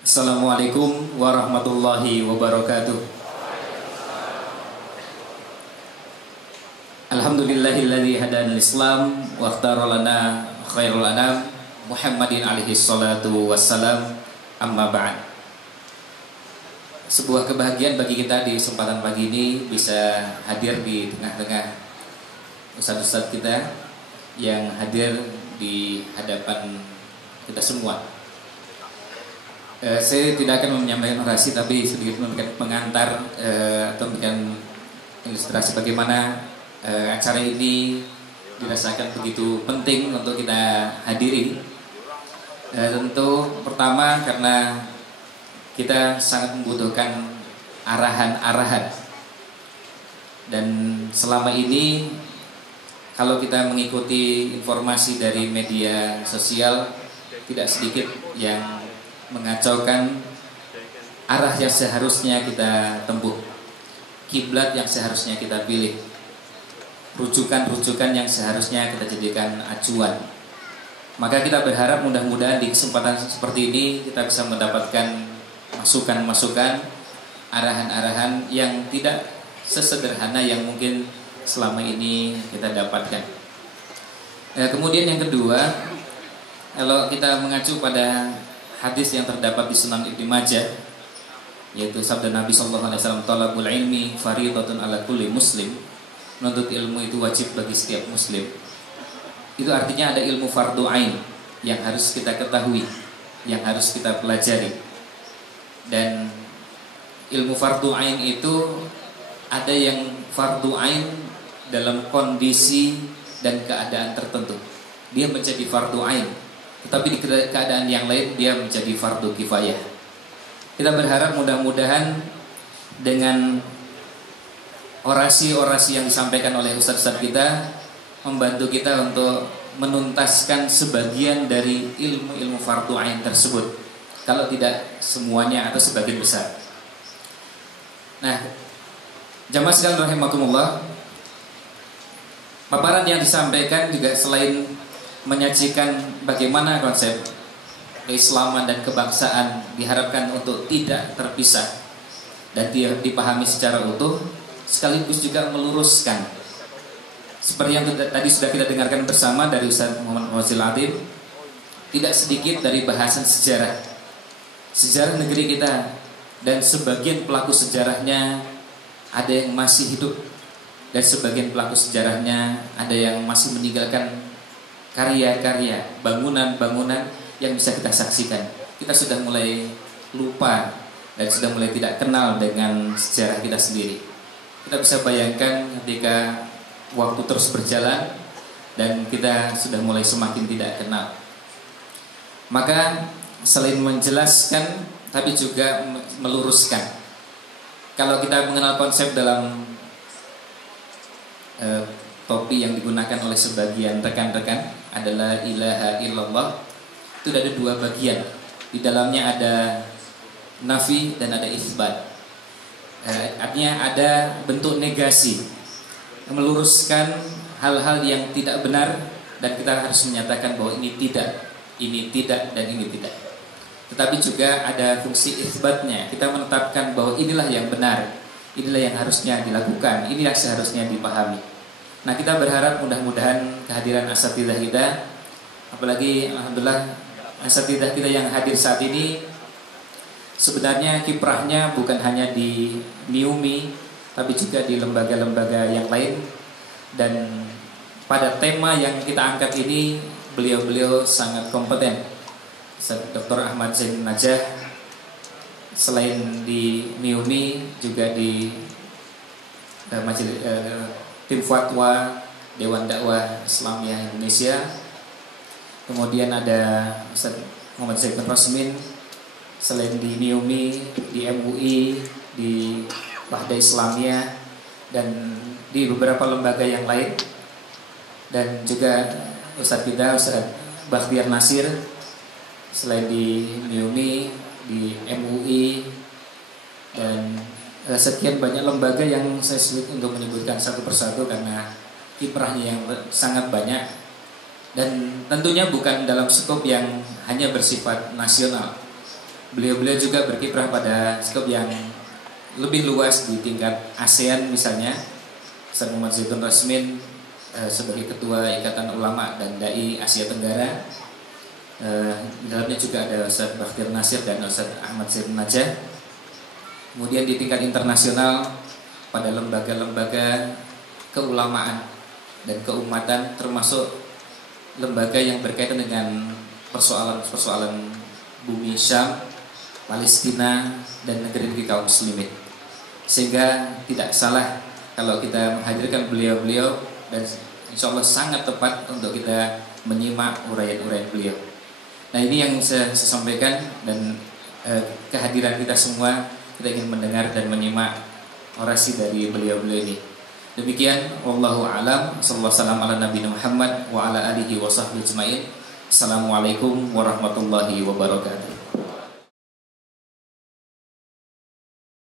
Assalamualaikum warahmatullahi wabarakatuh. Alhamdulillahilladzi hadana al-Islam wa ikhtara lana khairul anam Muhammadin alaihi salatu wassalam, amma ba'd. Sebuah kebahagiaan bagi kita di kesempatan pagi ini bisa hadir di tengah-tengah ustaz-ustaz kita yang hadir di hadapan kita semua. Saya tidak akan menyampaikan orasi, tapi sedikit memberikan pengantar atau memberikan ilustrasi bagaimana acara ini dirasakan begitu penting untuk kita hadiri. Tentu pertama karena kita sangat membutuhkan arahan-arahan, dan selama ini kalau kita mengikuti informasi dari media sosial, tidak sedikit yang mengacaukan arah yang seharusnya kita tempuh, kiblat yang seharusnya kita pilih, rujukan-rujukan yang seharusnya kita jadikan acuan. Maka kita berharap mudah-mudahan di kesempatan seperti ini kita bisa mendapatkan masukan-masukan, arahan-arahan yang tidak sesederhana yang mungkin selama ini kita dapatkan. Kemudian yang kedua, kalau kita mengacu pada hadis yang terdapat di Sunan Ibnu Majah, yaitu sabda Nabi sallallahu alaihi wasallam, "Talabul ilmi fardhatun ala kulli muslim." Menuntut ilmu itu wajib bagi setiap muslim. Itu artinya ada ilmu fardu ain yang harus kita ketahui, yang harus kita pelajari. Dan ilmu fardu ain itu ada yang fardu ain dalam kondisi dan keadaan tertentu, dia menjadi fardu ain. Tetapi di keadaan yang lain dia menjadi fardu kifayah. Kita berharap mudah-mudahan dengan orasi-orasi yang disampaikan oleh ustaz-ustaz kita membantu kita untuk menuntaskan sebagian dari ilmu-ilmu fardu ain tersebut, kalau tidak semuanya atau sebagian besar. Nah, jamaah sekalian rahimakumullah, paparan yang disampaikan juga selain menyajikan bagaimana konsep keislaman dan kebangsaan diharapkan untuk tidak terpisah dan dipahami secara utuh, sekaligus juga meluruskan seperti yang tadi sudah kita dengarkan bersama dari Ustaz Muhammad Fawzi Latif, tidak sedikit dari bahasan sejarah negeri kita, dan sebagian pelaku sejarahnya ada yang masih hidup, dan sebagian pelaku sejarahnya ada yang masih meninggalkan karya-karya, bangunan-bangunan yang bisa kita saksikan. Kita sudah mulai lupa dan sudah mulai tidak kenal dengan sejarah kita sendiri. Kita bisa bayangkan ketika waktu terus berjalan dan kita sudah mulai semakin tidak kenal. Maka selain menjelaskan tapi juga meluruskan. Kalau kita mengenal konsep dalam topi yang digunakan oleh sebagian rekan-rekan adalah ilaha illallah, itu ada dua bagian. Di dalamnya ada nafi dan ada isbat. Artinya ada bentuk negasi, meluruskan hal-hal yang tidak benar, dan kita harus menyatakan bahwa ini tidak, dan ini tidak. Tetapi juga ada fungsi isbatnya, kita menetapkan bahwa inilah yang benar, inilah yang harusnya dilakukan, ini yang seharusnya dipahami. Nah, kita berharap mudah-mudahan kehadiran asatidzah kita, apalagi alhamdulillah asatidzah kita yang hadir saat ini sebenarnya kiprahnya bukan hanya di MIUMI, tapi juga di lembaga-lembaga yang lain. Dan pada tema yang kita angkat ini beliau-beliau sangat kompeten. Dr. Ahmad Zain Najah selain di MIUMI juga di tim fatwa Dewan Dakwah Islamiyah Indonesia. Kemudian ada Ustaz Muhammad Zaitun Rasmin selain di MIUMI, di MUI, di Wahda Islamiyah, dan di beberapa lembaga yang lain. Dan juga Ustaz kita Ustaz Bakhtiar Nasir selain di MIUMI, di MUI, dan sekian banyak lembaga yang saya sulit untuk menyebutkan satu persatu karena kiprahnya yang sangat banyak, dan tentunya bukan dalam skop yang hanya bersifat nasional, Beliau-beliau juga berkiprah pada skop yang lebih luas di tingkat ASEAN misalnya. Ustaz Muhammad Zaitun Rasmin sebagai Ketua Ikatan Ulama dan Dai Asia Tenggara. Di dalamnya juga ada Ustaz Bakhtir Nasir dan Ustaz Ahmad Zaid Najah. Kemudian di tingkat internasional pada lembaga-lembaga keulamaan dan keumatan, termasuk lembaga yang berkaitan dengan persoalan-persoalan bumi Syam, Palestina dan negeri-negeri kaum muslimin. Sehingga tidak salah kalau kita menghadirkan beliau-beliau, dan insya Allah sangat tepat untuk kita menyimak uraian-uraian beliau. Nah, ini yang saya sampaikan, dan kehadiran kita semua, kita ingin mendengar dan menyimak orasi dari beliau-beliau ini. Demikian, wallahu a'lam. Sallallahu alaihi wasallam ala nabiyina Muhammad wa ala alihi wa sahbihi ajmain. Assalamualaikum warahmatullahi wabarakatuh.